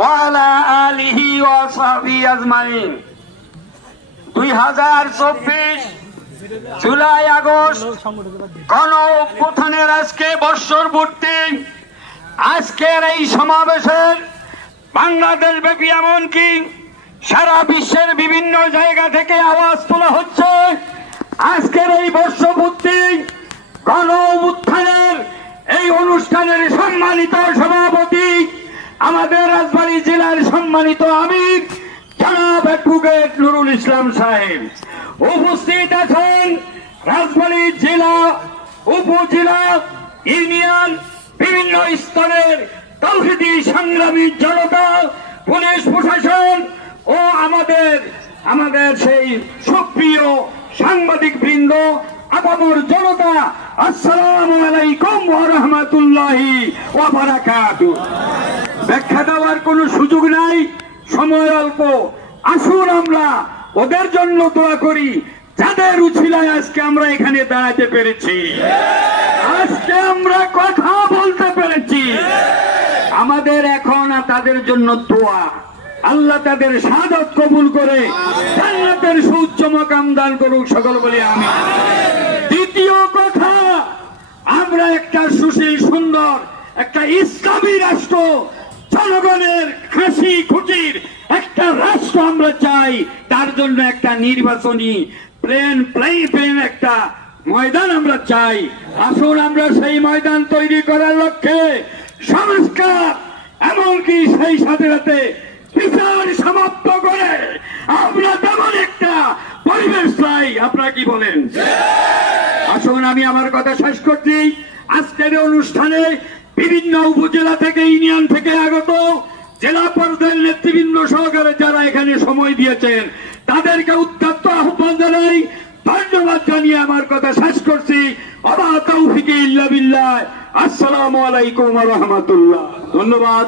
ওয়া আলা আলিহি ওয়া সাহবিহি আজমাইন। 2024 জুলাই আগস্ট গণ অভ্যুত্থানের আজকে বর্ষপূর্তি। আজকের এই সমাবেশের বাংলাদেশ ব্যাপী এমনকি সারা বিশ্বের বিভিন্ন জায়গা থেকে আওয়াজ তোলা হচ্ছে। আজকের এই বর্ষপূর্তি গণ অভ্যুত্থানের এই অনুষ্ঠানের সম্মানিত সভাপতি, আমাদের রাজবাড়ী জেলার সম্মানিত আমির জনাব অ্যাডভোকেট নুরুল ইসলাম সাহেব উপস্থিত আছেন। রাজবাড়ী জেলা, উপজেলা, ইউনিয়ন, বিভিন্ন স্তরের তাওহীদি সংগ্রামী জনতা, পুলিশ প্রশাসন ও আমাদের সেই সুপ্রিয় সাংবাদিক বৃন্দ, আপামর জনতা, আসসালামু আলাইকুম ওয়া রাহমাতুল্লাহি ওয়া বারাকাতুহু। ব্যাখ্যা দেওয়ার কোনো সুযোগ নাই, সময় অল্প। আসুন আমরা ওদের জন্য দোয়া করি যাদের উছিলায় আজকে আমরা এখানে দাঁড়াতে পেরেছি, আজকে আমরা কথা বলতে পেরেছি। আমাদের এখন তাদের জন্য দোয়া, আল্লাহ তাদের শাহাদাত কবুল করে জান্নাতের সুউচ্চ মাকাম দান করুক, সকল বলি আমিন। দ্বিতীয় কথা, আমরা একটা সুশীল সুন্দর একটা ইসলামী রাষ্ট্র, জনগণের হাসি খুশির একটা রাষ্ট্র আমরা চাই। তার জন্য একটা নির্বাচনী প্লেন একটা ময়দান আমরা চাই। আসুন আমরা সেই ময়দান তৈরি করার লক্ষ্যে সংস্কার, এমনকি সেই সাথে সাথে বিচার সমাপ্ত করে আমরা তেমন একটা পরিবেশ চাই। আপনারা কি বলেন? আসুন আমি আমার কথা শেষ করছি। আজকের অনুষ্ঠানে বিভিন্ন উপজেলা থেকে, ইউনিয়ন থেকে আগত জেলা পর্যায়ের নেতৃবৃন্দ সহকারে যারা এখানে সময় দিয়েছেন তাদেরকে উত্তপ্ত আহ্বান জানাই, ধন্যবাদ জানিয়ে আমার কথা শেষ করছি। ওয়া মা তাওফীকি ইল্লা বিল্লাহ। আসসালামু আলাইকুম ওয়া রাহমাতুল্লাহ। ধন্যবাদ।